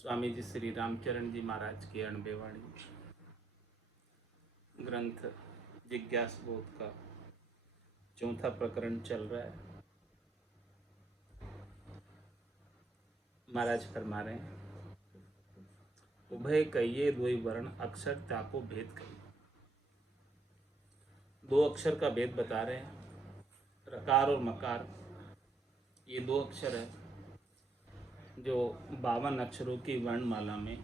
स्वामी जी श्री रामचरण जी महाराज की अणबे वाणी ग्रंथ जिज्ञास बोध का चौथा प्रकरण चल रहा है। महाराज फरमा रहे हैं, उभय कहिए दुई वर्ण अक्षर ताको भेद कहिए। दो अक्षर का भेद बता रहे हैं, रकार और मकार। ये दो अक्षर है जो 52 अक्षरों की वर्णमाला में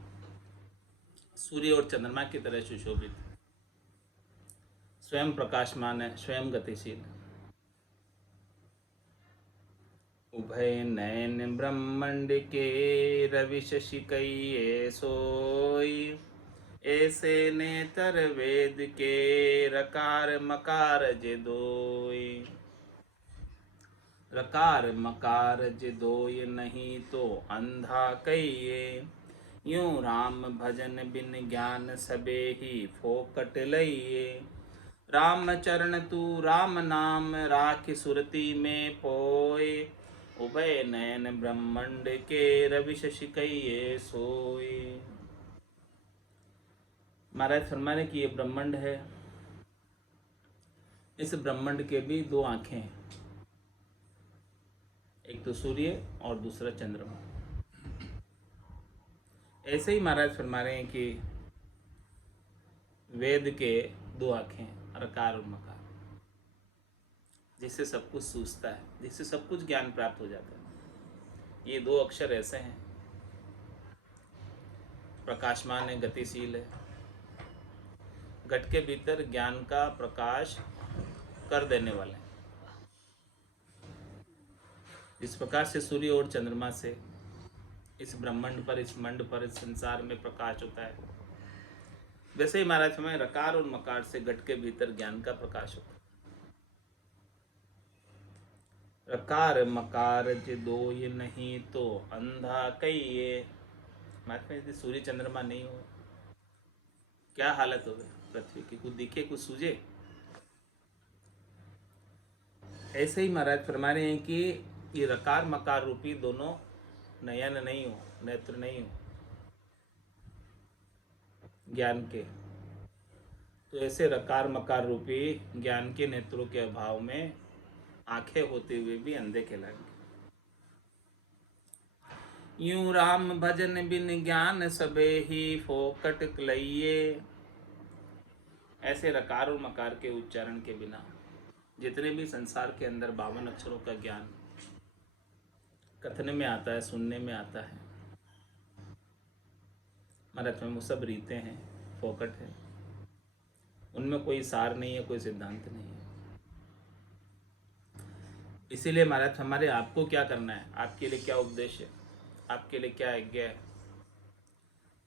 सूर्य और चंद्रमा की तरह सुशोभित है, स्वयं प्रकाशमान है, स्वयं गतिशील है। उभय नयन ब्रह्मंड के रवि शशि कहिए सोई, ऐसे नेतर वेद के रकार मकार जे दोई। रकार मकार जे दोय नहीं तो अंधा कहिए, यूं राम भजन बिन ज्ञान सबे ही फोकट लइए। राम चरण तू राम नाम राख सुरती में पोए, उभय नयन ब्रह्मंड के रवि शशि कहिए सोए। महाराज फरमाने की ये ब्रह्मांड है, इस ब्रह्मांड के भी दो आंखें हैं, एक तो सूर्य और दूसरा चंद्रमा। ऐसे ही महाराज फरमा रहे हैं कि वेद के दो आंखें हैं, रकार और मकार, जिससे सब कुछ सूझता है, जिससे सब कुछ ज्ञान प्राप्त हो जाता है। ये दो अक्षर ऐसे हैं, प्रकाशमान है, गतिशील है, घट के भीतर ज्ञान का प्रकाश कर देने वाले हैं। जिस प्रकार से सूर्य और चंद्रमा से इस ब्रह्मांड पर, इस मंड पर, इस संसार में प्रकाश होता है, वैसे ही महाराज हमें रकार और मकार से घट के भीतर ज्ञान का प्रकाश होता है। रकार मकार जे दो ये नहीं तो अंधा कहिए। महात्मा यदि सूर्य चंद्रमा नहीं हो क्या हालत हो पृथ्वी की, कुछ दिखे कुछ सूझे। ऐसे ही महाराज फरमा रहे हैं कि ये रकार मकार रूपी दोनों नयन नहीं हो, नेत्र नहीं हो ज्ञान के, तो ऐसे रकार मकार रूपी ज्ञान के नेत्रों के अभाव में आंखें होते हुए भी अंधे कहलाएंगे। यूं राम भजन बिन ज्ञान सबे ही फोकट लइए। ऐसे रकार और मकार के उच्चारण के बिना जितने भी संसार के अंदर 52 अक्षरों का ज्ञान कथन में आता है, सुनने में आता है, महाराज में वो सब रीते हैं, फोकट है, उनमें कोई सार नहीं है, कोई सिद्धांत नहीं है। इसीलिए महाराज हमारे आपको क्या करना है, आपके लिए क्या उपदेश है, आपके लिए क्या आज्ञा है।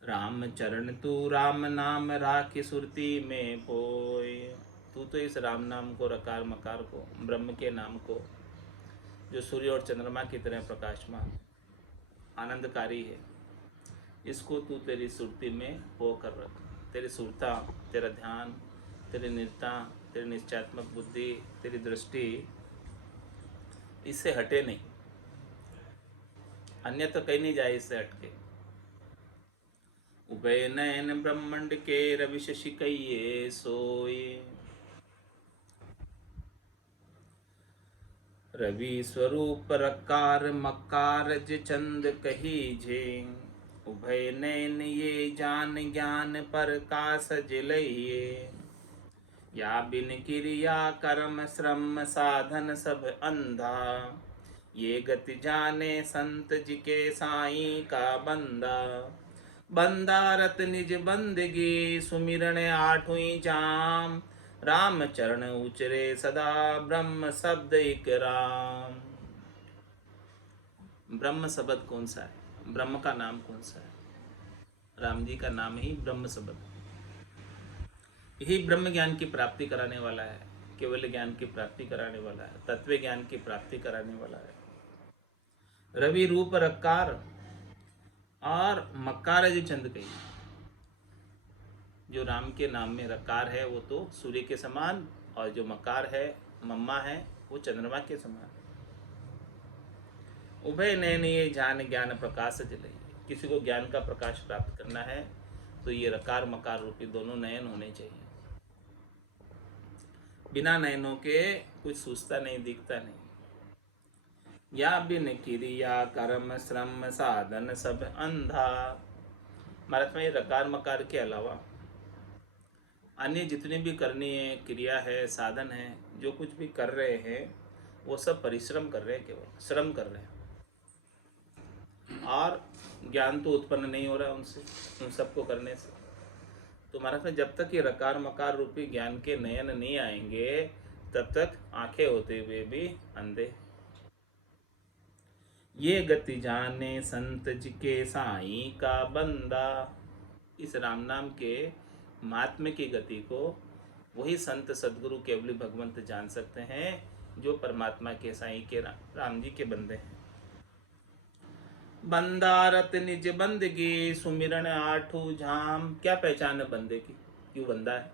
राम चरण तू राम नाम राखी सुरती में पोय। तू तो इस राम नाम को, रकार मकार को, ब्रह्म के नाम को, जो सूर्य और चंद्रमा की तरह प्रकाशमान आनंदकारी है, इसको तू तेरी सुरती में हो कर रख। तेरी सुरता, तेरा ध्यान, तेरी निरता, तेरी निश्चयात्मक बुद्धि, तेरी दृष्टि इससे हटे नहीं, अन्यथा कहीं नहीं जाए इससे हटके। उभय नयन ब्रह्मांड के रवि शशि कहिए सोए। रवि स्वरूप रकार मकार चंद कही जे, उभय नयन ये जान ज्ञान पर का सजलइए। या बिन क्रिया कर्म श्रम साधन सब अंधा, ये गति जाने संत जी के साईं का बंदा। बंदा रत निज बंदगी सुमिरन आठुई जाम, राम चरण उचरे सदा ब्रह्म शब्द एक राम। ब्रह्म शब्द कौन सा है, ब्रह्म का नाम कौन सा है, राम जी का नाम ही ब्रह्म शब्द, यही ब्रह्म ज्ञान की प्राप्ति कराने वाला है, केवल ज्ञान की प्राप्ति कराने वाला है, तत्व ज्ञान की प्राप्ति कराने वाला है। रवि रूप रकार और मकार जी चंद कही, जो राम के नाम में रकार है वो तो सूर्य के समान, और जो मकार है, मम्मा है, वो चंद्रमा के समान। उभय नयन ये जान ज्ञान प्रकाश जलई। किसी को ज्ञान का प्रकाश प्राप्त करना है तो ये रकार मकार रूपी दोनों नयन होने चाहिए। बिना नयनों के कुछ सूझता नहीं, दिखता नहीं। या बिन क्रिया कर्म श्रम साधन सब अंधा। भारत में रकार मकार के अलावा अन्य जितनी भी करनी है, क्रिया है, साधन है, जो कुछ भी कर रहे हैं वो सब परिश्रम कर रहे हैं, केवल श्रम कर रहे हैं, और ज्ञान तो उत्पन्न नहीं हो रहा उनसे, उन सबको करने से। तो महाराज में जब तक ये रकार मकार रूपी ज्ञान के नयन नहीं आएंगे तब तक आंखें होते हुए भी अंधे। ये गति जाने संत जी के साईं का बंदा। इस राम नाम के महात्म्य की गति को वही संत सदगुरु केवली भगवंत जान सकते हैं जो परमात्मा के साईं के राम जी के बंदे हैं। बंदारत निज बंदगी सुमिरन आठू झाम। क्या पहचान है बंदे की, क्यों बंदा है?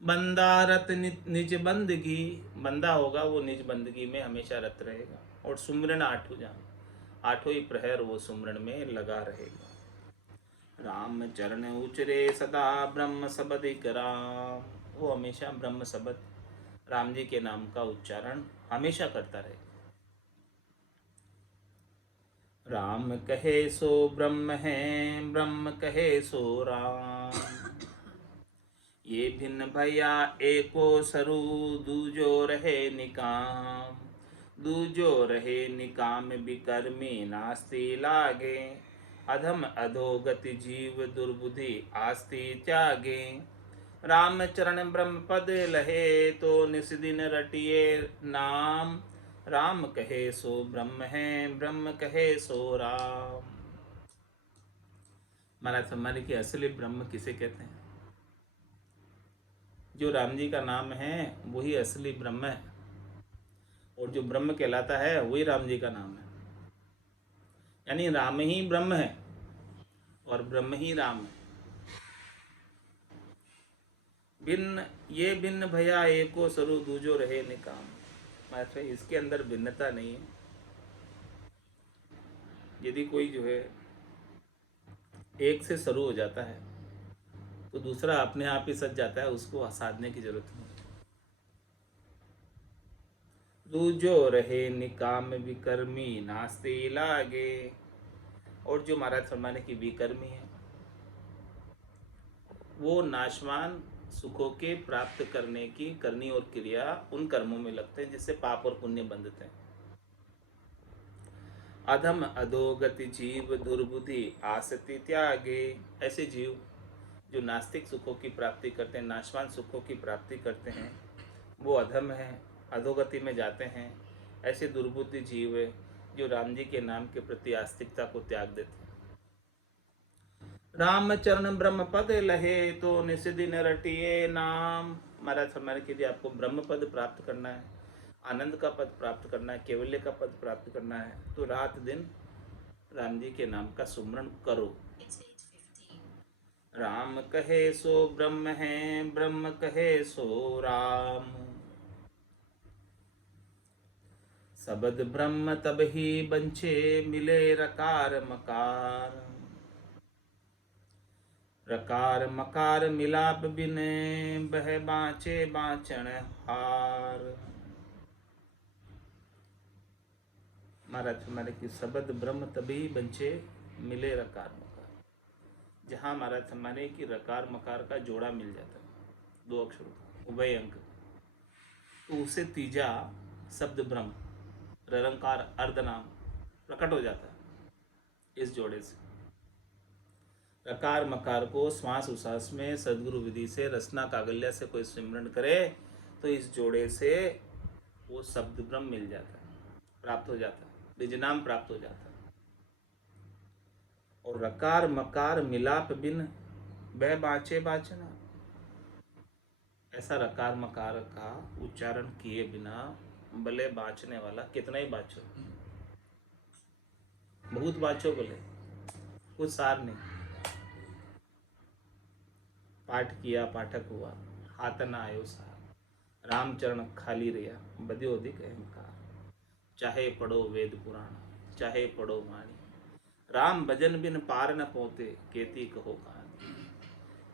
बंदारत निज बंदगी, बंदा होगा वो निज बंदगी में हमेशा रत रहेगा। और सुमिरन आठू झाम, आठों ही प्रहर वो सुमिरन में लगा रहेगा। राम चरण उचरे सदा ब्रह्म शब्द राम। वो हमेशा ब्रह्म शब्द राम जी के नाम का उच्चारण हमेशा करता रहे। राम कहे सो ब्रह्म है, ब्रह्म कहे सो राम। ये भिन्न भैया एको सरु, दूजो रहे निकाम। दूजो रहे निकाम विकर्मी नास्ति लागे। अधम अधोगति जीव दुर्बुद्धि आस्ति त्यागे। राम चरण ब्रह्म पद लहे तो निस दिन रटिए नाम। राम कहे सो ब्रह्म है, ब्रह्म कहे सो राम। महाराज हमारे की असली ब्रह्म किसे कहते हैं? जो राम जी का नाम है वही असली ब्रह्म है, और जो ब्रह्म कहलाता है वही राम जी का नाम है। यानी राम ही ब्रह्म है और ब्रह्म ही राम है। भिन्न भया एको सरु, दूजो रहे निकाम। मतलब इसके अंदर भिन्नता नहीं है। यदि कोई जो है एक से शुरू हो जाता है तो दूसरा अपने आप ही सज जाता है, उसको साधने की जरूरत नहीं। दूजो रहे निकाम विकर्मी नास्ते लागे। और जो महाराज फरमाने की विकर्मी है वो नाशवान सुखों के प्राप्त करने की करनी और क्रिया उन कर्मों में लगते हैं जिससे पाप और पुण्य बंधते हैं। अधम अधोगति जीव दुर्बुद्धि आसति त्यागे। ऐसे जीव जो नास्तिक सुखों की प्राप्ति करते हैं, नाशवान सुखों की प्राप्ति करते हैं, वो अधम है, अधोगति में जाते हैं। ऐसे दुर्बुद्धि जीव है जो राम जी के नाम के प्रति आस्तिकता को त्याग देते हैं। राम चरण ब्रह्म पद लहे तो निस्दिन रटिए नाम। महाराज फरमाने के लिए आपको ब्रह्म पद प्राप्त करना है, आनंद का पद प्राप्त करना है, कैवल्य का पद प्राप्त करना है तो रात दिन राम जी के नाम का सुमरण करो। राम कहे सो ब्रह्म है, ब्रह्म कहे सो राम। शब्द ब्रह्म तब ही बंचे मिले रकार मकार। रकार मकार मिलाप बिन बह बाँचे बाँचण हार। महाराज हमारे की शब्द ब्रह्म तभी बंचे मिले रकार मकार। जहाँ महाराज हमारे की रकार मकार का जोड़ा मिल जाता है, दो अक्षरों का उभय अंक, तो उसे तीजा शब्द ब्रह्म ररंकार अर्धनाम प्रकट हो जाता है। इस जोड़े से रकार मकार को श्वास उश्वास में सदगुरु विधि से रसना कागल्या से कोई सिमरण करे तो इस जोड़े से वो शब्द ब्रह्म मिल जाता है, प्राप्त हो जाता है, निजनाम प्राप्त हो जाता है। और रकार मकार मिलाप बिन बह बाँचे बाँचना। ऐसा रकार मकार का उच्चारण किए बिना भले बाँचने वाला कितना ही बाँचो, बहुत बाँचो बोले, कुछ सार नहीं। पाठ किया पाठक हुआ, हाथ न आयो सार। रामचरण खाली रहा बद्यो अधिक अहंकार। चाहे पढ़ो वेद पुराण, चाहे पढ़ो वाणी, राम भजन बिन पार न पोते, केती कहो कहानी।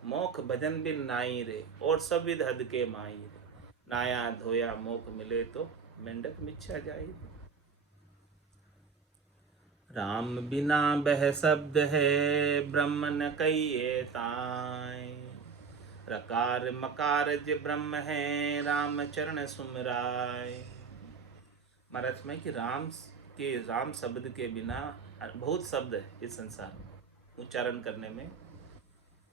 मोख भजन बिन नाई रे, और सब विध हद के माई रे। नाया धोया मोख मिले तो, मेंढक मिच्छा जाई। राम बिना बह शब्द है, ब्रह्म न कहिए ताय। रकार मकार जे ब्रह्म है, राम चरण सुमराय। महाराज में कि राम शब्द के बिना बहुत शब्द है इस संसार में। उच्चारण करने में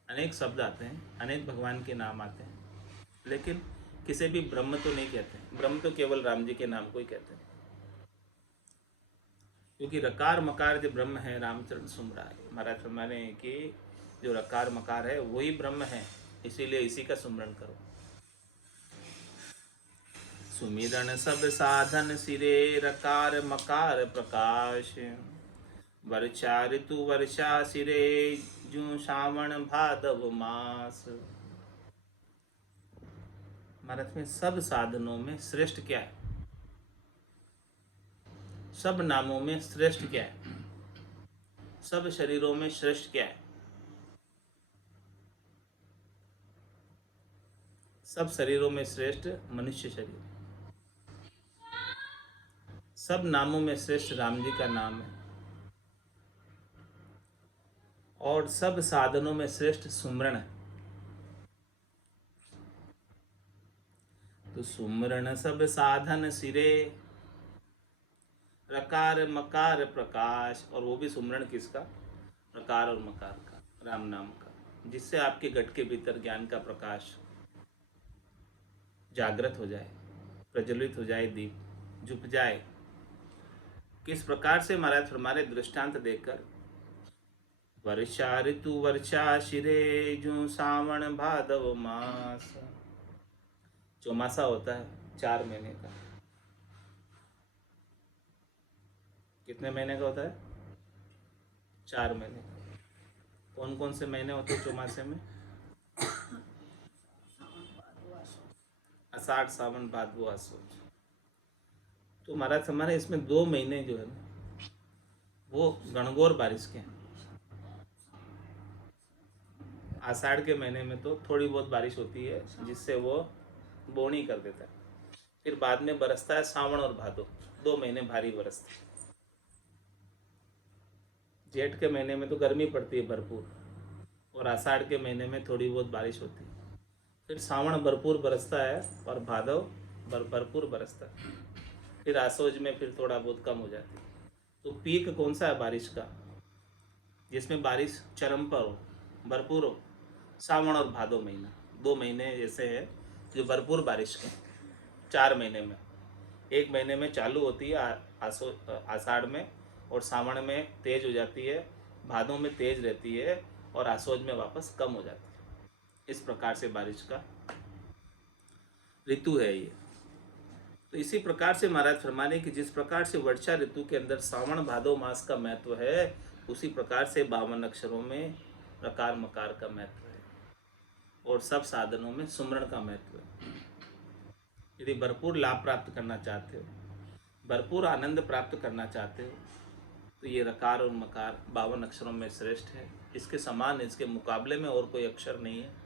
अनेक शब्द आते हैं, अनेक भगवान के नाम आते हैं, लेकिन किसी भी ब्रह्म तो नहीं कहते। ब्रह्म तो केवल राम जी के नाम को ही कहते हैं, क्योंकि रकार मकार जो ब्रह्म है, रामचरण सुमराय। महाराज फरमाने कि जो रकार मकार है वही ब्रह्म है, इसीलिए इसी का सुमरण करो। सुमिरन सब साधन सिरे, रकार मकार प्रकाश। वर्षा ऋतु वर्षा सिरे, जू श्रावण भादव मास। महाराज में सब साधनों में श्रेष्ठ क्या है? सब नामों में श्रेष्ठ क्या है? सब शरीरों में श्रेष्ठ क्या है? सब शरीरों में श्रेष्ठ मनुष्य शरीर। सब नामों में श्रेष्ठ राम जी का नाम है, और सब साधनों में श्रेष्ठ सुमरण है। तो सुमरण सब साधन सिरे, रकार मकार प्रकाश। और वो भी सुमरण किसका? रकार और मकार का, राम नाम का, जिससे आपके घट के भीतर ज्ञान का प्रकाश जागृत हो जाए, प्रज्वलित हो जाए, दीप जुप जाए। किस प्रकार से? महाराज फरमाने दृष्टांत देकर, वर्षा ऋतु वर्षा शिरे, जो सावन भादव मास। चौमासा होता है 4 महीने का। कितने महीने का होता है? 4 महीने का। कौन कौन से महीने होते हैं चौमासे में? आषाढ़ सावन भादव आसो। तो महाराज हमारे इसमें 2 महीने जो है ना, वो गणगौर बारिश के हैं। आषाढ़ के महीने में तो थोड़ी बहुत बारिश होती है, जिससे वो बोनी कर देता है। फिर बाद में बरसता है सावन और भादो, 2 महीने भारी बरसते हैं। जेठ के महीने में तो गर्मी पड़ती है भरपूर, और आषाढ़ के महीने में थोड़ी बहुत बारिश होती है। फिर सावन भरपूर बरसता है, और भादव भरपूर बरसता है। फिर आसोज में फिर थोड़ा बहुत कम हो जाती है। तो पीक कौन सा है बारिश का, जिसमें बारिश चरम पर हो, भरपूर हो? सावन और भादो महीना, 2 महीने ऐसे हैं जो भरपूर बारिश के। 4 महीने में, 1 महीने में चालू होती है आषाढ़ में, और सावन में तेज हो जाती है, भादों में तेज रहती है, और आसोज में वापस कम हो जाती है। इस प्रकार से बारिश का ऋतु है ये। तो इसी प्रकार से महाराज फरमाने कि जिस प्रकार से वर्षा ऋतु के अंदर सावन भादो मास का महत्व है, उसी प्रकार से 52 अक्षरों में रकार मकार का महत्व है, और सब साधनों में सुमरण का महत्व है। यदि भरपूर लाभ प्राप्त करना चाहते हो, भरपूर आनंद प्राप्त करना चाहते हो, तो ये रकार और मकार 52 अक्षरों में श्रेष्ठ है। इसके समान, इसके मुकाबले में और कोई अक्षर नहीं है।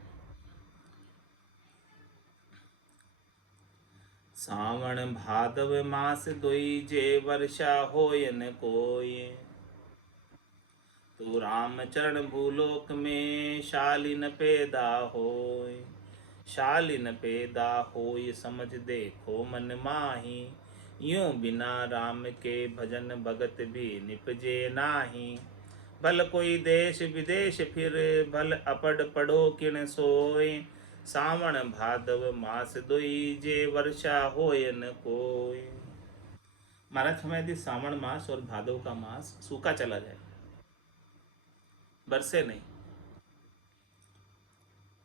सावन भादव मास दोई, जे वर्षा होय न कोय। तो राम चरण भूलोक में, शालीन पैदा होय। शालीन पैदा होय, समझ देखो मन माही। यूं बिना राम के भजन, भगत भी निपजे नाही। भल कोई देश विदेश फिर, भल अपढ़ पढ़ो किण सोय। सावन भादव मास दोई, जे वर्षा होय न कोय। महाराज हमें यदि सावन मास और भादव का मास सूखा चला जाए, बरसे नहीं,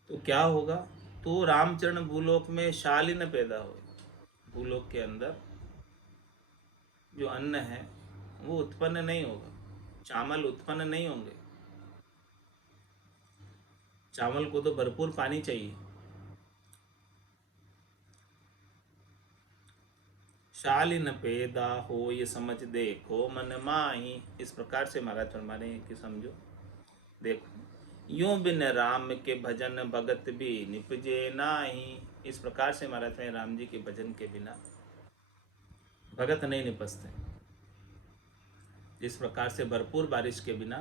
तो क्या होगा? तो रामचरण भूलोक में शालीन पैदा हो। भूलोक के अंदर जो अन्न है वो उत्पन्न नहीं होगा, चावल उत्पन्न नहीं होंगे। चावल को तो भरपूर पानी चाहिए। शालीन पैदा हो ये समझ देखो मन माही। इस प्रकार से महाराज फरमाने कि समझो, देखो यूं बिन राम के भजन भगत भी निपजे नाही। इस प्रकार से महाराज में राम जी के भजन के बिना भगत नहीं निपजते। जिस प्रकार से भरपूर बारिश के बिना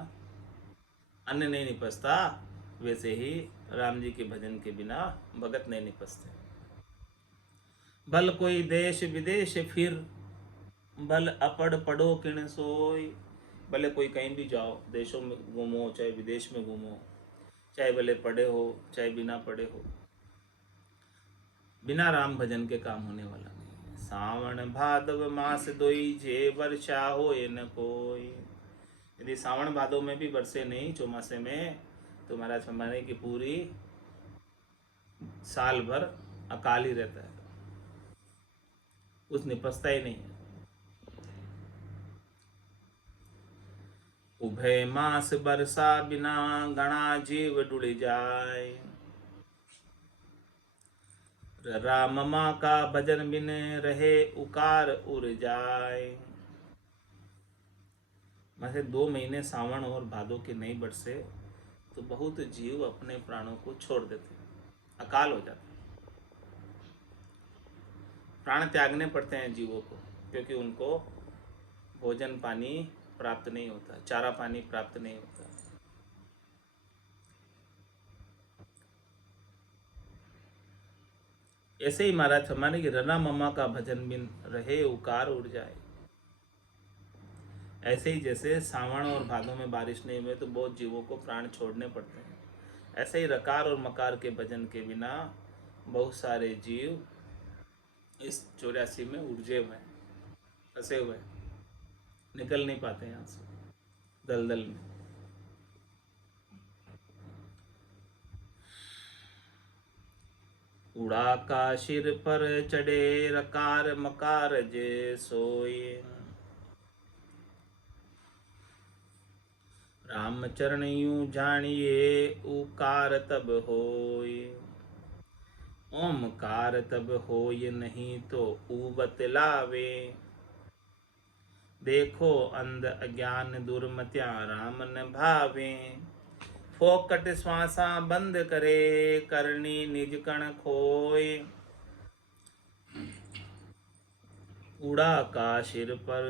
अन्न नहीं निपजता, वैसे ही राम जी के भजन के बिना भगत नहीं निपजते। भल कोई देश विदेश फिर, भल अपड़ पड़ो किण सोई। भले कोई कहीं भी जाओ, देशों में घूमो चाहे विदेश में घूमो, चाहे भले पढ़े हो चाहे बिना पढ़े हो, बिना राम भजन के काम होने वाला नहीं। सावन भादव मास दोई जे वर्षा होए न कोई। यदि सावन भादव में भी बरसे नहीं चौमासे में, तो महाराज फरमाने की पूरी साल भर अकाल ही रहता है, कुछ निपजता ही नहीं है। उभय मास बरसा बिना गणा जीव डुड़ जाए। राम माँ का भजन बिन रहे उकार उड़ जाए। वैसे 2 महीने सावन और भादो के नहीं बरसे तो बहुत जीव अपने प्राणों को छोड़ देते, अकाल हो जाते, प्राण त्यागने पड़ते हैं जीवों को, क्योंकि उनको भोजन पानी प्राप्त नहीं होता, चारा पानी प्राप्त नहीं होता। ऐसे ही महाराज फरमाने की रना मम्मा का भजन बिन रहे उकार उड़ जाए। ऐसे ही जैसे सावन और भादों में बारिश नहीं हुए तो बहुत जीवों को प्राण छोड़ने पड़ते हैं, ऐसे ही रकार और मकार के भजन के बिना बहुत सारे जीव इस 84 में उलझे हुए हैं, फंसे हुए हैं, निकल नहीं पाते यहाँ से दलदल में। उड़ा का सिर पर चढ़े रकार मकार जे सोए। राम चरण यूं जानिए उकार तब होय। ओमकार तब होय नहीं तो ऊ बतलावे। देखो अंध अज्ञान दुर्मत्या राम न भावे। फोकट श्वासा बंद करे करनी निज कण खोए। उड़ा का सिर पर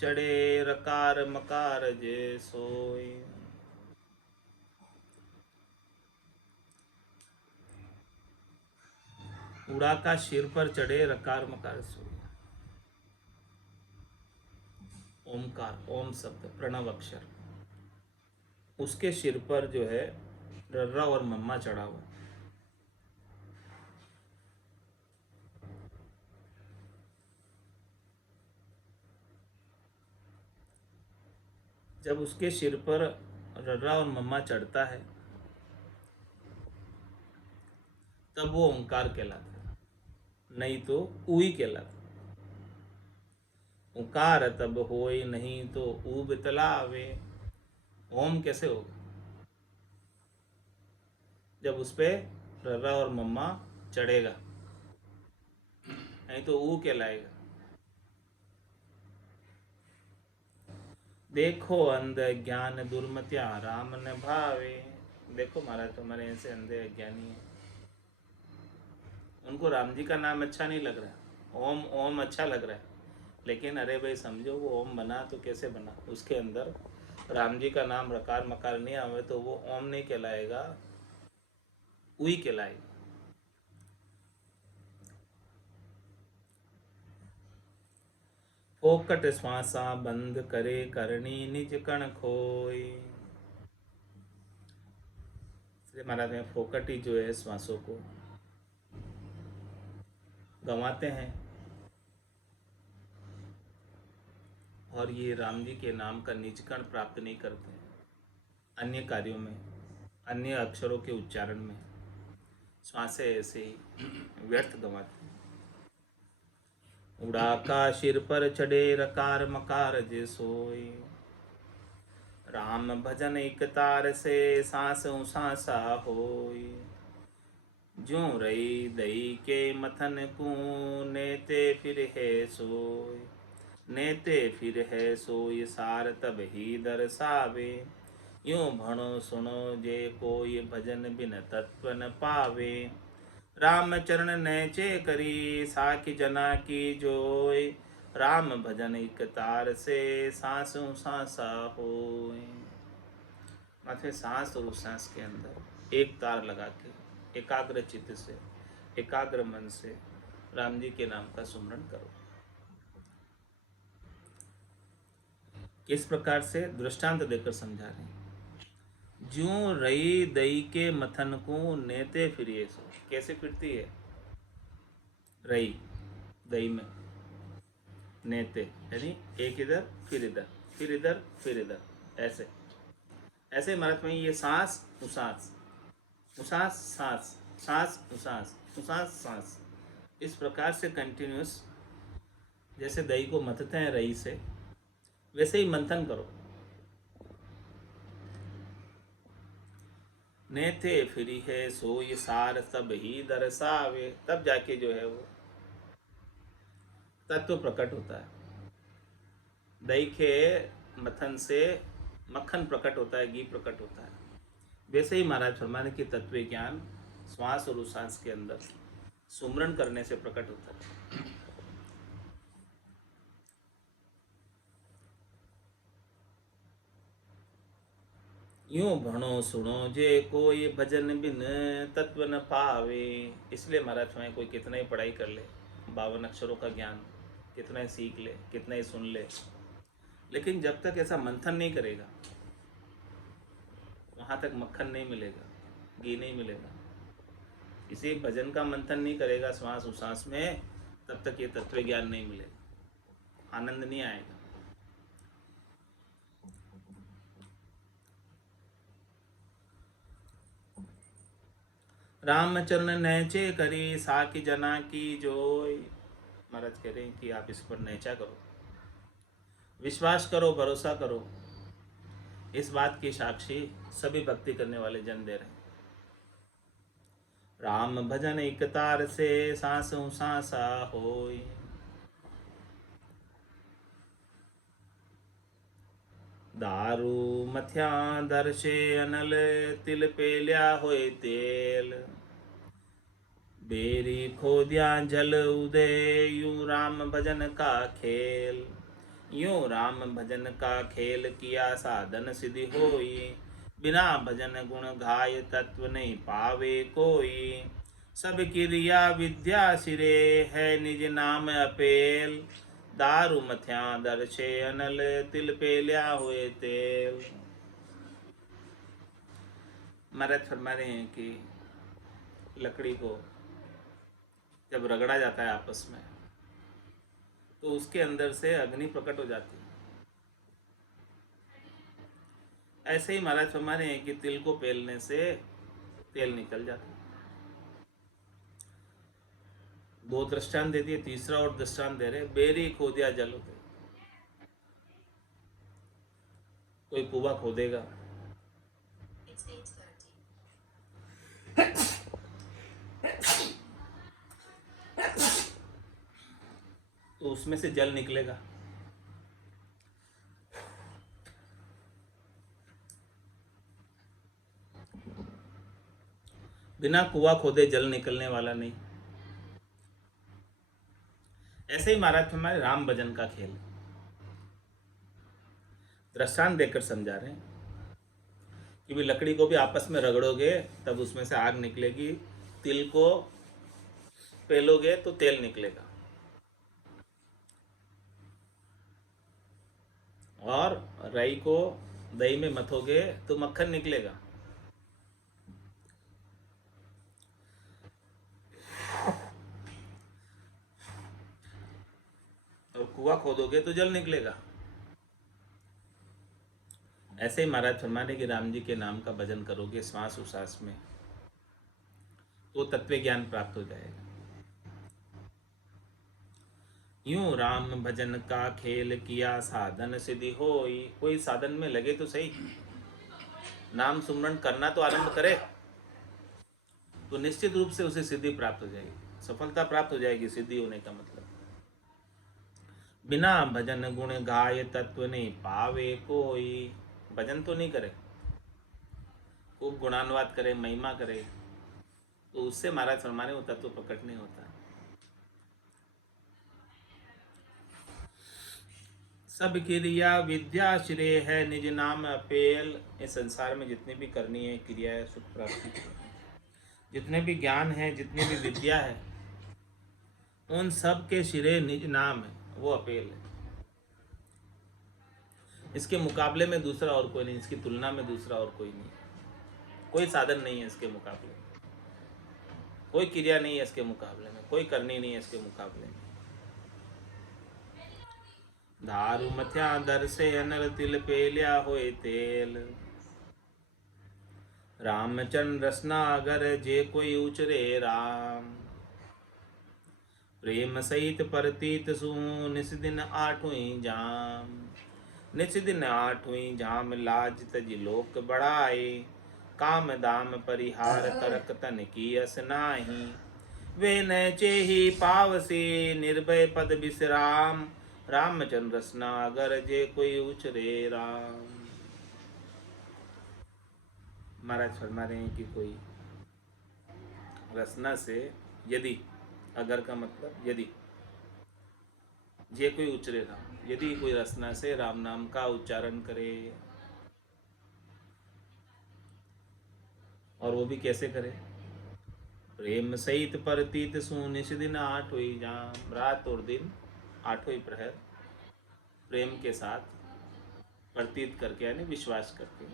चढ़े रकार मकार जे सोए। उड़ा का सिर पर चढ़े रकार मकार सोए। ओमकार, ओम शब्द प्रणव अक्षर, उसके सिर पर जो है रर्रा और मम्मा चढ़ा हुआ। जब उसके सिर पर रर्रा और मम्मा चढ़ता है तब वो ओंकार कहलाता है, नहीं तो ऊई कहलाता। ओंकार तब होए नहीं तो ऊ बितलावे। ओम कैसे होगा जब उस पे रर्रा और मम्मा चढ़ेगा, नहीं तो ऊ कहलाएगा। देखो अंध ज्ञान दुर्मत्या राम न भावे। देखो महाराज तुम्हारे ऐसे अंधे अज्ञानी है, उनको राम जी का नाम अच्छा नहीं लग रहा, ओम ओम अच्छा लग रहा है, लेकिन अरे भाई समझो वो ओम बना तो कैसे बना, उसके अंदर राम जी का नाम रकार मकार नहीं आवे तो वो ओम नहीं कहलाएगा, उई कहलाएगा। फोकट श्वासा बंद करे करनी निज कण खोई। महाराज में फोकट ही जो है श्वासों को गंवाते हैं और ये राम जी के नाम का निजकण प्राप्त नहीं करते हैं। अन्य कार्यों में, अन्य अक्षरों के उच्चारण में श्वासें ऐसे ही व्यर्थ गंवाते हैं। उड़ा का सिर पर चढ़े रकार मकार जे सोई। राम भजन एक तार से सांस सांसा होई। ज्यों रही दही के मथन को, नेते फिर है सोय। नेते फिर है सोय सार तब ही दर्शावे। यूं भणो सुनो जे कोई भजन बिन तत्व न पावे। राम चरण नैचे करी साखी जना की जोय। राम भजन एक तार से सांसों सांसा होय। माथे सांस और उस सांस के अंदर एक तार लगा के एकाग्र चित्त से, एकाग्र मन से राम जी के नाम का सुमरण करो। किस प्रकार से? दृष्टांत देकर समझा रहे हैं। ज्यों रई दई के मथन को, नेते फिरिए सो। कैसे फिरती है रई? दही में नेते यानी एक इधर फिर इधर, फिर इधर, फिर इधर, ऐसे ऐसे महाराज में ये सांस उसास, उसास सांस, सांस उसास, उसास सांस, इस प्रकार से कंटिन्यूस जैसे दही को मथते हैं रई से, वैसे ही मंथन करो। नेते फिरी है सो ये सार सब ही दर्शावे, तब जाके जो है वो तत्व प्रकट होता है। दही के मथन से मक्खन प्रकट होता है, घी प्रकट होता है। वैसे ही महाराज फरमाने की तत्व ज्ञान श्वास और उश्वास के अंदर सुमरण करने से प्रकट होता है। यूं भणो सुनो जे कोई भजन बिन तत्व न पावे। इसलिए महाराज चाहे कोई कितना ही पढ़ाई कर ले, 52 अक्षरों का ज्ञान कितना ही सीख ले, कितना ही सुन ले, लेकिन जब तक ऐसा मंथन नहीं करेगा, वहाँ तक मक्खन नहीं मिलेगा, घी नहीं मिलेगा। किसी भजन का मंथन नहीं करेगा श्वास उश्वास में, तब तक ये तत्व ज्ञान नहीं मिलेगा, आनंद नहीं आएगा। रामचरण नैचे करी साकी जना की जोय। महाराज कह रहे हैं कि आप इस पर नैचा करो, विश्वास करो, भरोसा करो। इस बात की साक्षी सभी भक्ति करने वाले जन दे रहे हैं। राम भजन एक तार से सांसों सांसा होय। दारू मथ्या दर्शे अनल, तिल पेल्या होए तेल। बेरी खोदिया जल उदय, यूं राम भजन का खेल। यूं राम भजन का खेल किया साधन सिद्धि होई। बिना भजन गुण घाय तत्व नहीं पावे कोई। सब क्रिया विद्या सिरे है निज नाम अपेल। दारू मथ्या दर्शे अनल, तिल पेल्या हुए तेल। महाराज फरमा रहे हैं कि लकड़ी को जब रगड़ा जाता है आपस में, तो उसके अंदर से अग्नि प्रकट हो जाती है। ऐसे ही महाराज फरमा रहे हैं कि तिल को पेलने से तेल निकल जाता है। दो दृष्टांत दे दिए, तीसरा और दृष्टांत दे रहे। बेरी खोदिया जल होते, कोई कुआं खोदेगा, तो उसमें से जल निकलेगा। बिना कुआं खोदे जल निकलने वाला नहीं। ऐसे ही महाराज हमारे राम भजन का खेल दृष्टांत देकर समझा रहे हैं कि भी लकड़ी को भी आपस में रगड़ोगे तब उसमें से आग निकलेगी, तिल को पेलोगे तो तेल निकलेगा, और राई को दही में मथोगे तो मक्खन निकलेगा। और कुआं खोदोगे तो जल निकलेगा। ऐसे ही महाराज फरमाने कि राम जी के नाम का भजन करोगे श्वास उश्वास में, तो तत्व ज्ञान प्राप्त हो जाएगा। यूं राम भजन का खेल किया साधन सिद्धि होई। कोई साधन में लगे तो सही, नाम सुमरण करना तो आरंभ करे, तो निश्चित रूप से उसे सिद्धि प्राप्त हो जाएगी, सफलता प्राप्त हो जाएगी। सिद्धि होने का मतलब बिना भजन गुण गाय तत्व नहीं पावे कोई। भजन तो नहीं करे, खूब गुणानुवाद करे, महिमा करे, तो उससे महाराज फरमाने वो तत्व प्रकट नहीं होता। सब क्रिया विद्या श्रेय है निज नाम अपेल। इस संसार में जितनी भी करनी है क्रिया है, सुख प्राप्ति की, जितने भी ज्ञान है, जितनी भी विद्या है, उन सब के श्रेय निज नाम है, वो अपेल है। इसके मुकाबले में दूसरा और कोई नहीं, इसकी तुलना में दूसरा और कोई नहीं, कोई साधन नहीं है इसके मुकाबले में, कोई क्रिया नहीं है इसके मुकाबले में, कोई करनी नहीं है इसके मुकाबले में। धारु मथ्या दर से अनल तिल पेलिया होए तेल। रामचंद्र रसना अगर जे कोई उचरे राम। प्रेम सहित परतीत सु निस दिन आठवीं जाम। निस दिन आठवीं जाम लाज तज लोक बढ़ाए। काम दाम परिहार तरक तन की अस नाही। वे न चेहि पावसी निर्भय पद विश्राम। रामचंद्र रसना अगर जे कोई उचरे राम। महाराज फरमा रहे हैं कि कोई रसना से, यदि, अगर का मतलब यदि, जे कोई उचरे राम, यदि कोई रसना से राम नाम का उच्चारण करे, और वो भी कैसे करे? प्रेम सहित परतीत सु निस दिन आठवीं जाम। रात और दिन आठवीं प्रहर प्रेम के साथ प्रतीत करके, यानी विश्वास करके।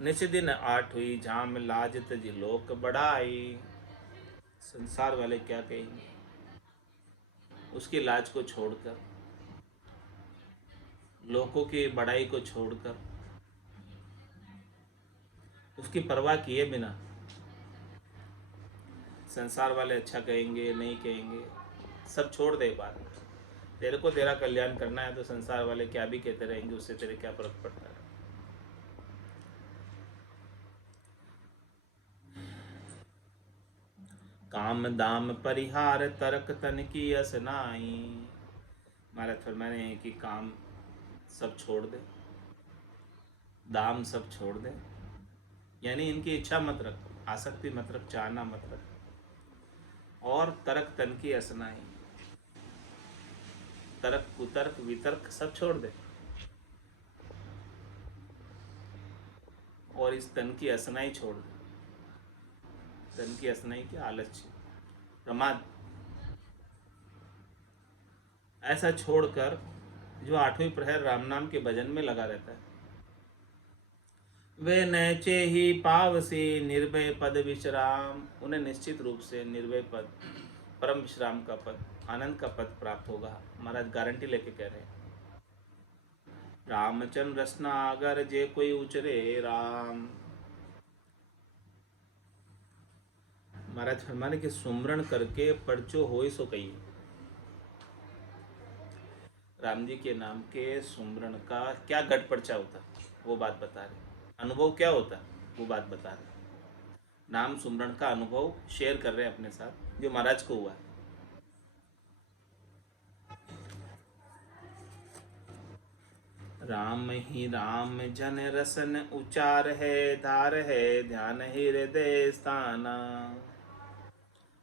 निस दिन आठवीं जाम लाज तज लोक बढ़ाई। संसार वाले क्या कहेंगे, उसकी लाज को छोड़कर, लोगों की बड़ाई को छोड़कर, उसकी परवाह किए बिना, संसार वाले अच्छा कहेंगे नहीं कहेंगे, सब छोड़ दे बात। तेरे को तेरा कल्याण करना है तो संसार वाले क्या भी कहते रहेंगे, उससे तेरे क्या फर्क पड़ता है। काम दाम परिहार तरक तन की अस नाई। महाराज फरमाने हैं कि काम सब छोड़ दे, दाम सब छोड़ दे, यानी इनकी इच्छा मत रख, आसक्ति मत रख, चाहना मत रख। और तरक तन की असनाई, तर्क कुतर्क वितर्क सब छोड़ दे, और इस तन की असनाई छोड़ दे। तन की असनाई की आलस्य, प्रमाद, ऐसा छोड़कर जो आठवीं प्रहर राम नाम के भजन में लगा रहता है। वे नैचे ही पावसी निर्भय पद विश्राम। उन्हें निश्चित रूप से निर्भय पद, परम विश्राम का पद, आनंद का पद प्राप्त होगा। महाराज गारंटी लेके कह रहे हैं। रामचंद्र रसना अगर जे कोई उचरे राम। महाराज फरमाने के सुमरण करके परचो होई सो कही। राम जी के नाम के सुमरण का क्या गढ़ पर्चा होता, वो बात बता रहे। अनुभव क्या होता, वो बात बता रहे। नाम सुमरण का अनुभव शेयर कर रहे हैं अपने साथ, जो महाराज को हुआ है। राम ही राम जन रसन उचार है, धार है ध्यान हृदय स्थाना।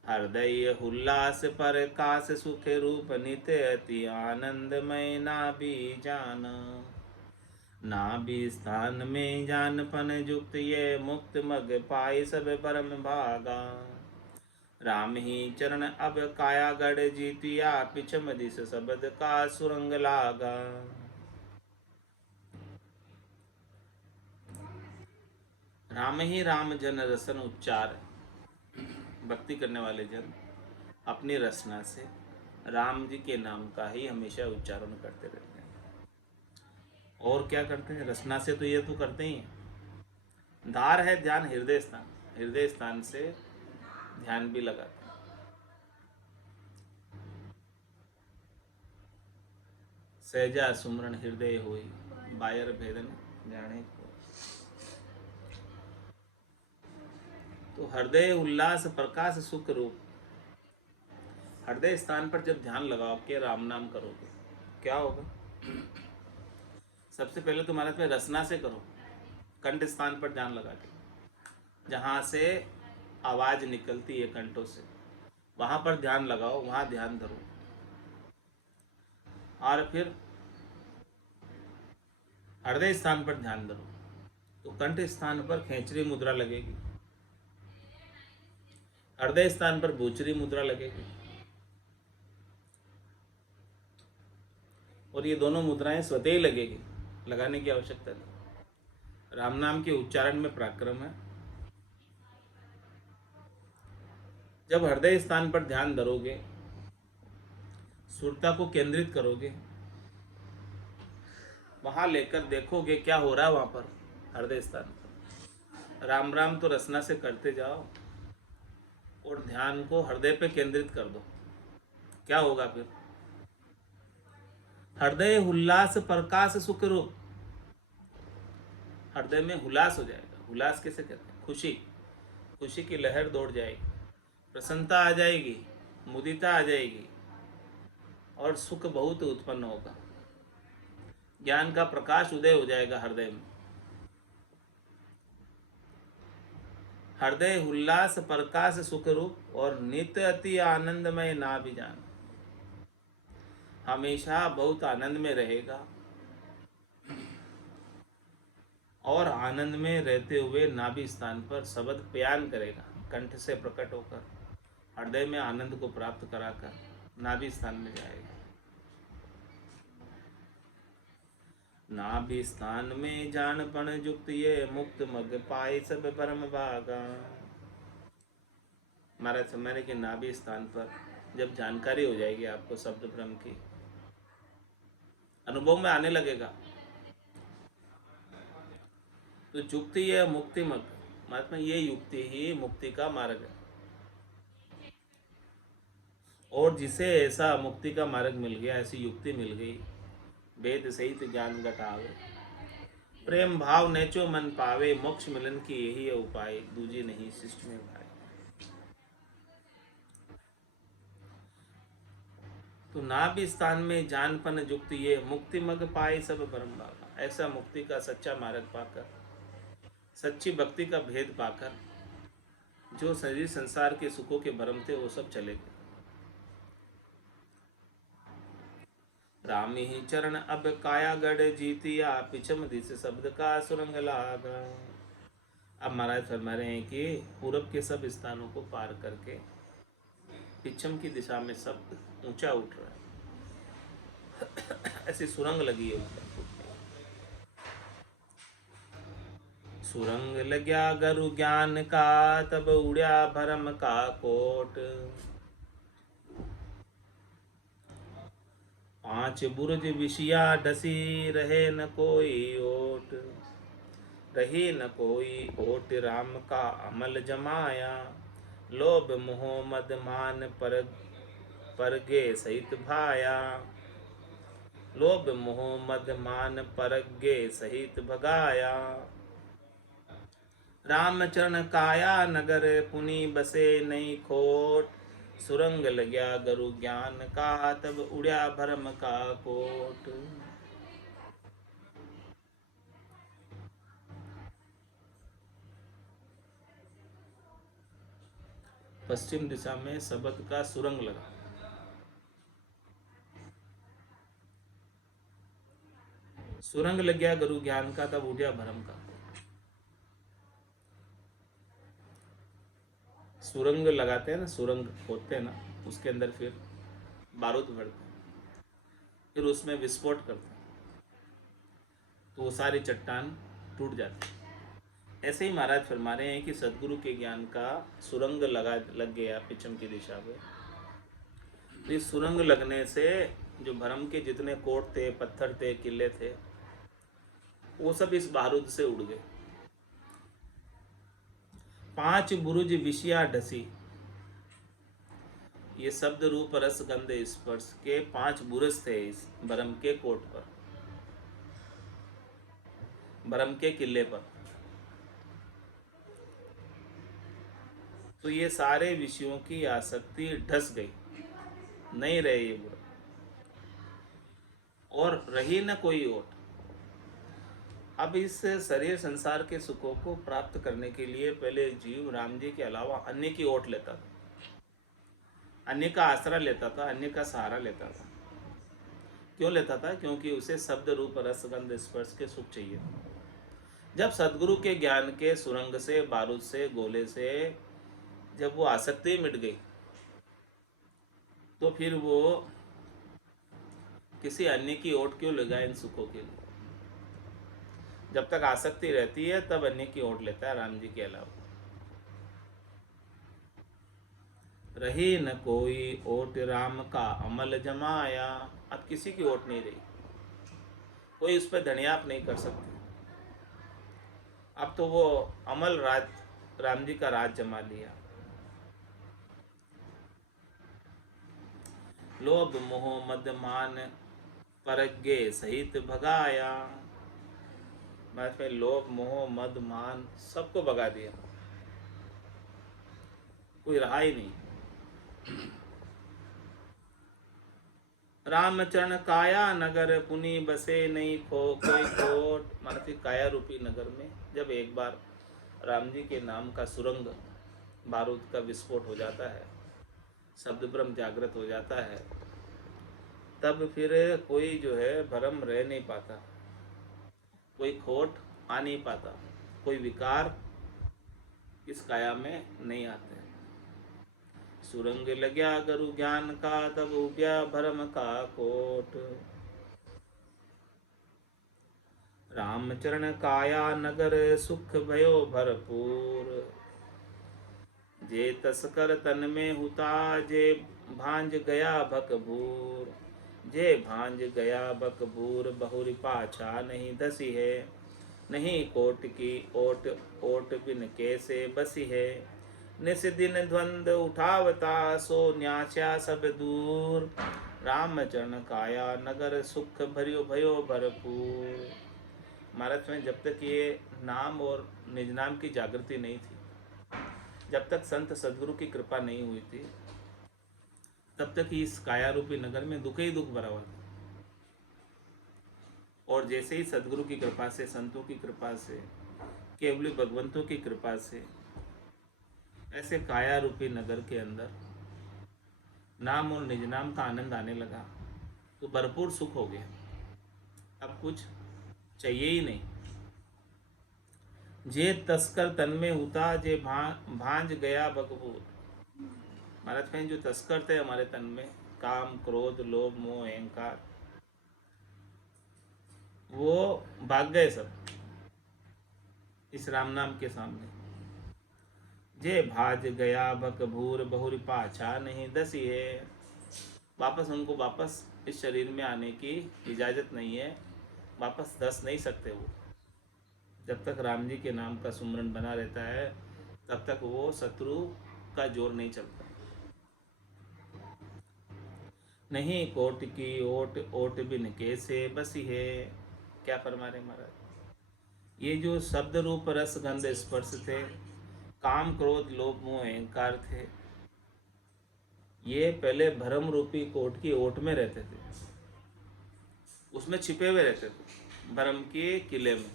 हृदय उल्लास पर कास सुख रूप नित्य अति आनंदमय ना भी जाना। ना भी स्थान में जानपन युक्त ये मुक्त मग पाए सब परम भागा। राम ही चरण अब काया गढ़ जीतिया, पिछम दिस शब्द का सुरंग लागा। राम ही राम जन रसन उच्चार। भक्ति करने वाले जन अपनी रसना से राम जी के नाम का ही हमेशा उच्चारण करते रहते हैं। और क्या करते हैं? रसना से तो ये तो करते ही हैं। धार है ध्यान हृदय स्थान, हृदय स्थान से ध्यान भी लगाते हैं। सहजा सुमरण हृदय होई, बायर भेदन जाने को। तो हृदय उल्लास प्रकाश सुख रूप, हृदय स्थान पर जब ध्यान लगाओ के राम नाम करोगे, क्या होगा? सबसे पहले तुम्हारे पे रसना से करो, कंठ स्थान पर ध्यान लगा के, जहाँ से आवाज निकलती है कंठों से, वहाँ पर ध्यान लगाओ, वहाँ ध्यान धरो। और फिर हृदय स्थान पर ध्यान धरो, तो कंठ स्थान पर खेचरी मुद्रा लगेगी, हृदय स्थान पर भूचरी मुद्रा लगेगी। और ये दोनों मुद्राएं स्वतः ही लगेगी, लगाने की आवश्यकता नहीं। राम नाम के उच्चारण में पराक्रम है। जब हृदय स्थान पर ध्यान धरोगे, सुरता को केंद्रित करोगे, वहां लेकर देखोगे क्या हो रहा है वहां पर हृदय स्थान पर। राम राम तो रसना से करते जाओ और ध्यान को हृदय पे केंद्रित कर दो, क्या होगा फिर? हृदय उल्लास प्रकाश सुख रूप, हृदय में हुलास हो जाएगा। हुलास किसे कहते हैं? खुशी, खुशी की लहर दौड़ जाएगी, प्रसन्नता आ जाएगी, मुदिता आ जाएगी और सुख बहुत उत्पन्न होगा। ज्ञान का प्रकाश उदय हो जाएगा हृदय में। हृदय उल्लास प्रकाश सुख रूप और नित्य अति आनंदमय ना भी जान, हमेशा बहुत आनंद में रहेगा और आनंद में रहते हुए नाभि स्थान पर शब्द प्यान करेगा, कंठ से प्रकट होकर हृदय में आनंद को प्राप्त कराकर नाभि स्थान में जाएगा। नाभि स्थान में जानपन युक्त ये मुक्त मग पाए सब परम भागा। महाराज समझने के नाभि स्थान पर जब जानकारी हो जाएगी आपको शब्द ब्रह्म की, अनुभव में आने लगेगा, तो युक्ति है मुक्ति मग, महात्मा ये युक्ति ही मुक्ति का मार्ग है। और जिसे ऐसा मुक्ति का मार्ग मिल गया, ऐसी युक्ति मिल गई, वेद सहित ज्ञान घटावे, प्रेम भाव नेचो मन पावे, मोक्ष मिलन की यही है उपाय, दूजी नहीं शिष्ट में भाई। तो नाभि स्थान में जानपन युक्त ये मुक्ति मग पाए सब परम भागा, ऐसा मुक्ति का सच्चा मार्ग पाकर, सच्ची भक्ति का भेद पाकर, जो शरीर संसार के सुखों के भ्रम थे वो सब चले गए। राम ही चरण अब काया गढ़ जीतिया, पिछम दिस शब्द का सुरंग लागा। अब महाराज फरमा रहे हैं कि पूरब के सब स्थानों को पार करके पिछम की दिशा में शब्द ऊंचा उठ रहा है, ऐसी सुरंग लगी है ऊपर। सुरंग लग्या गुरु ज्ञान का, तब उड़या भरम का कोट। पांच बुर्ज विषया ढसी, रहे न कोई ओट, रही न कोई ओट राम का अमल जमाया। लोभ मोह मद मान पर गे सहित भाया, लोभ मोह मद मान पर गे सहित भगाया। रामचरण काया नगर, पुनि बसे नहीं खोट। सुरंग लग्या गुरु ज्ञान का, तब उड़या भरम का कोट। पश्चिम दिशा में शब्द का सुरंग लगा, सुरंग लग गया गुरु ज्ञान का, तब उड़या भरम का। सुरंग लगाते हैं ना, सुरंग खोदते हैं ना, उसके अंदर फिर बारूद भरते हैं, फिर उसमें विस्फोट करते हैं, तो वो सारी चट्टान टूट जाती है। ऐसे ही महाराज फरमा रहे हैं कि सदगुरु के ज्ञान का सुरंग लग गया पिछम की दिशा में। तो इस सुरंग लगने से जो भरम के जितने कोट थे, पत्थर थे, किले थे, वो सब इस बारूद से उड़ गए। पांच बुरुज विषया ढसी, ये शब्द रूप रस गंध स्पर्श के 5 बुरुज थे इस भरम के कोट पर, भरम के किले पर। तो ये सारे विषयों की आसक्ति ढस गई, नहीं रहे ये बुरा, और रही न कोई ओट। अब इस शरीर संसार के सुखों को प्राप्त करने के लिए पहले जीव राम जी के अलावा अन्य की ओट लेता था, अन्य का आसरा लेता था, अन्य का सहारा लेता था। क्यों लेता था? क्योंकि उसे शब्द रूप रस गंध स्पर्श के सुख चाहिए। जब सदगुरु के ज्ञान के सुरंग से, बारूद से, गोले से जब वो आसक्ति मिट गई, तो फिर वो किसी अन्य की ओट क्यों लगाए इन सुखों के लिए? जब तक आसक्ति रहती है तब अन्य की ओट लेता है राम जी के अलावा। रही न कोई ओट राम का अमल जमाया। अब किसी की ओट नहीं रही, कोई उस पर धनियाप नहीं कर सकते। अब तो वो अमल राज राम जी का राज जमा लिया। लोभ मोह मद मान परज्ञे सहित भगाया। बस में लोभ मोह मद मान सबको भगा दिया, कोई रहा ही नहीं। रामचरण काया नगर पुनि बसे नहीं खो कोई खोट। मानसी काया रूपी नगर में जब एक बार राम जी के नाम का सुरंग बारूद का विस्फोट हो जाता है, शब्द ब्रह्म जागृत हो जाता है, तब फिर कोई जो है भरम रह नहीं पाता, कोई खोट आ नहीं पाता, कोई विकार इस काया में नहीं आते। सुरंग लग्या गुरु ज्ञान का तब उब्या भरम का कोट। रामचरण काया नगर सुख भयो भरपूर। जे तस्कर तन में हुता जे भांज गया भकभूर। जे भांज गया बकबूर बहुरी पाछा नहीं धसी है। नहीं कोट की ओट ओट बिन कैसे बसी है। निस दिन द्वंद उठावता सो न्यास्या सब दूर। रामचरण काया नगर सुख भरियो भयो भरपूर। महाराज में जब तक ये नाम और निज नाम की जागृति नहीं थी, जब तक संत सदगुरु की कृपा नहीं हुई थी, तब तक इस काया रूपी नगर में दुख ही दुख भरा हुआ था। और जैसे ही सदगुरु की कृपा से, संतों की कृपा से, केवली भगवंतों की कृपा से ऐसे काया रूपी नगर के अंदर नाम और निज नाम का आनंद आने लगा, तो भरपूर सुख हो गया। अब कुछ चाहिए ही नहीं। जे तस्कर तन में हुता जे भांज गया बकबूर। महाराज कहें जो तस्कर थे हमारे तन में, काम क्रोध लोभ मोह अहंकार, वो भाग गए सब इस राम नाम के सामने। जे भाज गया बकबूर बहुरी पाछा नहीं दसी है। वापस उनको वापस इस शरीर में आने की इजाज़त नहीं है, वापस धस नहीं सकते वो। जब तक राम जी के नाम का सुमरन बना रहता है तब तक वो शत्रु का जोर नहीं चलता। नहीं कोट की ओट ओट बिन कैसे बसी है। क्या फरमा रहे महाराज? ये जो शब्द रूप रस गंध स्पर्श थे, काम क्रोध लोभ मोह अहंकार थे, ये पहले भरम रूपी कोट की ओट में रहते थे, उसमें छिपे हुए रहते थे, भरम के किले में।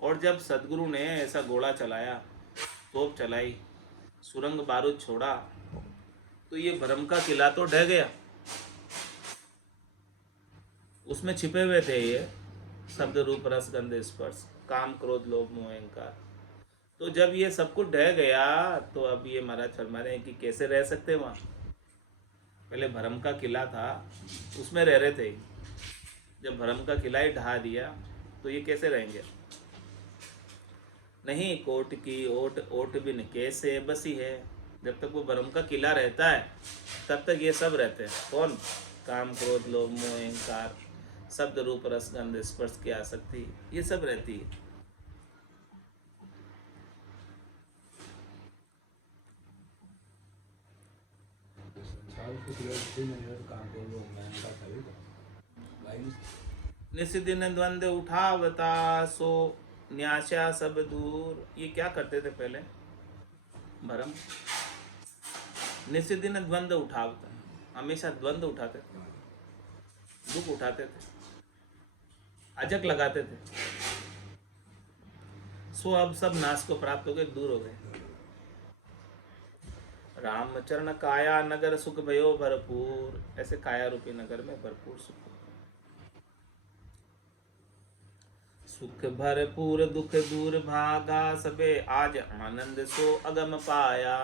और जब सदगुरु ने ऐसा घोड़ा चलाया, तोप चलाई, सुरंग बारूद छोड़ा, तो ये भरम का किला तो ढह गया। उसमें छिपे हुए थे ये शब्द रूप रस गंध स्पर्श, काम क्रोध लोभ मोह अहंकार। तो जब ये सब कुछ ढह गया तो अब ये महाराज फरमा रहे हैं कि कैसे रह सकते वहाँ। पहले भरम का किला था, उसमें रह रहे थे, जब भरम का किला ही ढहा दिया तो ये कैसे रहेंगे? नहीं कोट की ओट ओट बिन कैसे बसी है। जब तक वो भरम का किला रहता है तब तक ये सब रहते हैं। कौन? काम क्रोध लोभ मोह अहंकार, शब्द रूप रस गंध स्पर्श की आसक्ति, ये सब रहती है। निस दिन द्वंद उठावता सो न्यास्या सब दूर। ये क्या करते थे पहले? भरम निश्चित दिन द्वंद्व उठाता, हमेशा द्वंद्व उठाते थे, दुख उठाते थे, अजक लगाते थे। सो अब सब नाश को प्राप्त हो गए, दूर हो गए। रामचरण काया नगर सुख भयो भरपूर, ऐसे काया रूपी नगर में भरपूर सुख। सुख भरपूर दुख दूर भागा, सबे आज आनंद सो अगम पाया।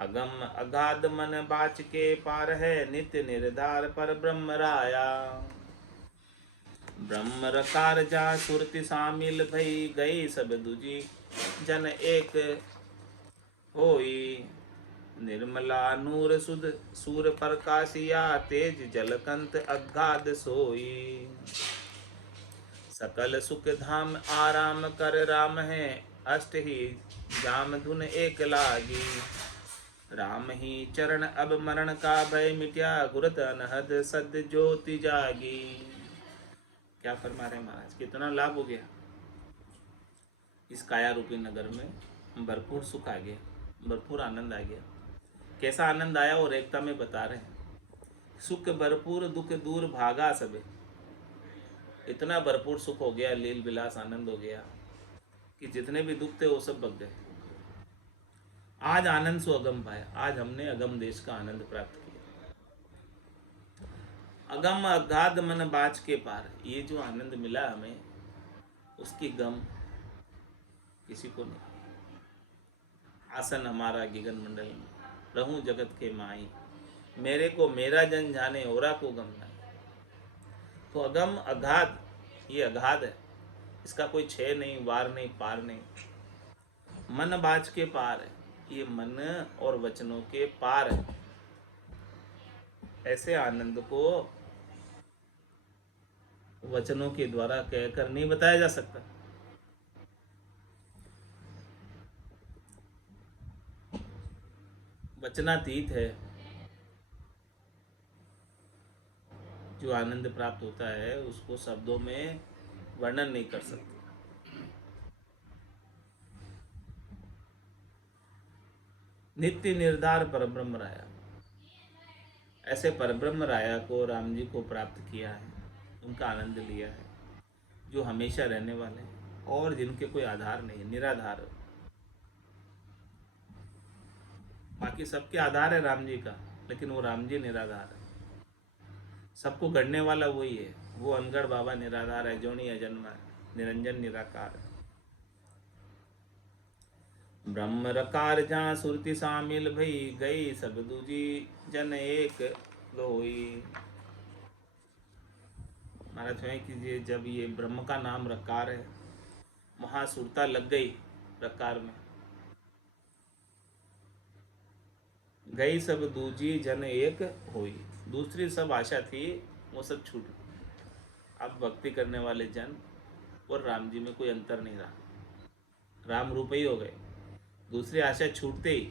अगम अगाध मन बाच के पार है, नित्य निर्धार पर ब्रह्म राया। ब्रह्म रकार जा सुरति शामिल भई, गई सब दूजी जन एक होई। निर्मला नूर सुध सूर प्रकाशिया, तेज जलकंत अगाध सोई। सकल सुख धाम आराम कर राम है, अष्ट ही जाम धुन एक लागी। राम ही चरण अब मरण का भय मिट्या, गुरत अनहद सद ज्योति जागी। क्या फरमा रहे महाराज, कितना लाभ हो गया। इस काया रूपी नगर में भरपूर सुख आ गया, भरपूर आनंद आ गया। कैसा आनंद आया और एकता में बता रहे हैं। सुख भरपूर दुख दूर भागा सबे, इतना भरपूर सुख हो गया, लील विलास आनंद हो गया कि जितने भी दुख थे वो सब भग गए। आज आनंद सो अगम पाया, आज हमने अगम देश का आनंद प्राप्त किया। अगम अगाध मन बाच के पार, ये जो आनंद मिला हमें, उसकी गम किसी को नहीं। आसन हमारा गिगन मंडल में, रहूं जगत के माई, मेरे को मेरा जन जाने, औरा को गम नहीं। तो अगम अगाध, ये अगाध है, इसका कोई छह नहीं, वार नहीं, पार नहीं। मन बाज के पार है, ये मन और वचनों के पार है। ऐसे आनंद को वचनों के द्वारा कहकर नहीं बताया जा सकता। वचनातीत है जो आनंद प्राप्त होता है, उसको शब्दों में वर्णन नहीं कर सकते। नित्य निर्धार परब्रह्म राया, ऐसे परब्रह्म राया को राम जी को प्राप्त किया है, उनका आनंद लिया है, जो हमेशा रहने वाले हैं और जिनके कोई आधार नहीं, निराधार। बाकी सबके आधार है राम जी का, लेकिन वो राम जी निराधार है। सबको गढ़ने वाला वही है, वो अनगढ़ बाबा निराधार है, जोनी अजन्मा है, निरंजन निराकार है। ब्रह्म रकार जहाँ सुरति शामिल भई, गई सब दूजी जन एक लोई। महाराज स्वयं कीजिए, जब ये ब्रह्म का नाम रकार है, वहाँ सुरता लग गई रकार में, गई सब दूजी जन एक होई। दूसरी सब आशा थी वो सब छूट गई। अब भक्ति करने वाले जन और राम जी में कोई अंतर नहीं रहा, राम रूप ही हो गए। दूसरी आशा छूटते ही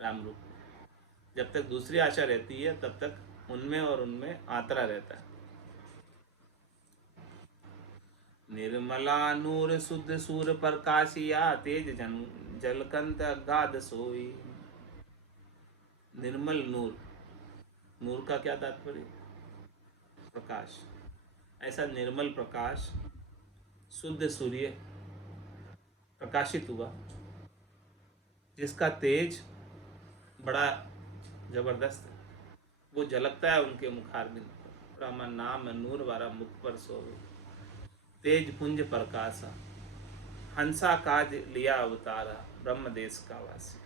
राम रूप। जब तक दूसरी आशा रहती है तब तक उनमें और उनमें आतरा रहता है। निर्मला नूर शुद्ध सूर प्रकाशिया, तेज जन जलकंत अगाध सोई। निर्मल नूर, नूर का क्या तात्पर्य, प्रकाश। ऐसा निर्मल प्रकाश, शुद्ध सूर्य प्रकाशित हुआ, जिसका तेज बड़ा जबरदस्त है। वो झलकता है उनके मुखारबिंद पर, रामा नाम नूर वारा मुख पर सोवे। तेज पुंज प्रकाशा, हंसा काज लिया अवतारा, ब्रह्म देश का वासी।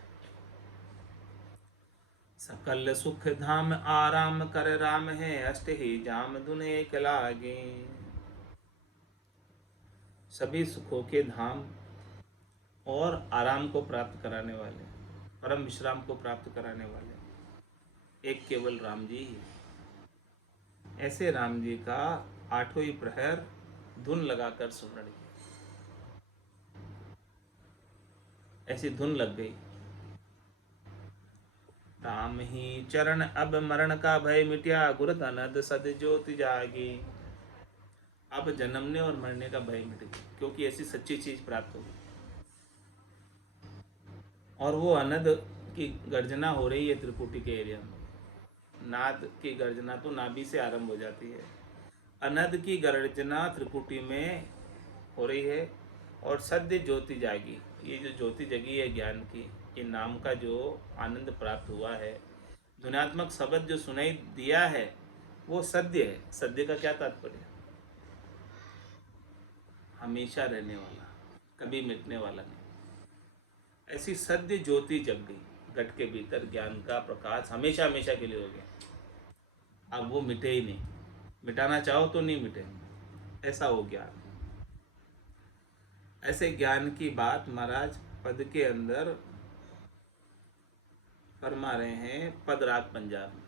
सकल सुख धाम आराम कर राम है, अष्ट ही जाम धुन एक लागे। सभी सुखों के धाम और आराम को प्राप्त कराने वाले, परम विश्राम को प्राप्त कराने वाले एक केवल राम जी ही। ऐसे राम जी का आठों ही प्रहर धुन लगाकर सुमरण किया। ऐसी धुन लग गई। राम ही चरण अब मरण का भय मिट्या, गुरत अनद सद ज्योति जागी। अब जन्मने और मरने का भय मिट गया, क्योंकि ऐसी सच्ची चीज प्राप्त हो गई। और वो अनद की गर्जना हो रही है त्रिपुटी के एरिया में। नाद की गर्जना तो नाभि से आरंभ हो जाती है, अनद की गर्जना त्रिपुटी में हो रही है। और सद्य ज्योति जागी, ये जो ज्योति जगी है ज्ञान की, ये नाम का जो आनंद प्राप्त हुआ है, ध्वन्यात्मक शब्द जो सुनाई दिया है वो सद्य है। सद्य का क्या तात्पर्य? हमेशा रहने वाला, कभी मिटने वाला नहीं। ऐसी सद्य ज्योति जग गई घट के भीतर, ज्ञान का प्रकाश हमेशा हमेशा के लिए हो गया। अब वो मिटे ही नहीं, मिटाना चाहो तो नहीं मिटेंगे, ऐसा हो गया। ऐसे ज्ञान की बात महाराज पद के अंदर फरमा रहे हैं, पदराग पंजाब में।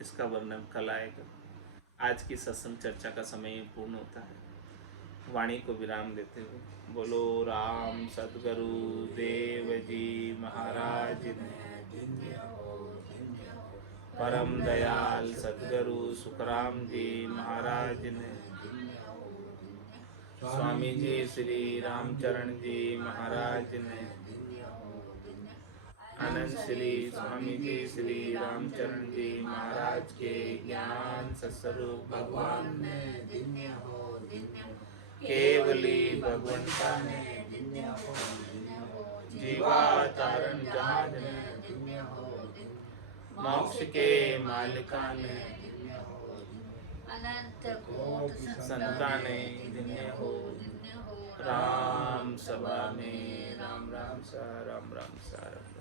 इसका वर्णन कल आएगा। आज की सत्संग चर्चा का समय पूर्ण होता है। वाणी को विराम देते हुए बोलो राम सद्गुरु देव जी महाराज ने, परम दयाल सद्गुरु सुखराम जी महाराज ने, स्वामी जी श्री रामचरण जी महाराज ने, अनंत श्री स्वामी जी श्री रामचरण जी महाराज के ज्ञान सस्वरूप भगवान ने, केवली भगवंता ने, जीवाचारण जहाज ने, मोक्ष के मालिका ने, अनंत कोट संताने धन्य हो। राम सभा में राम राम सा राम राम सा राम।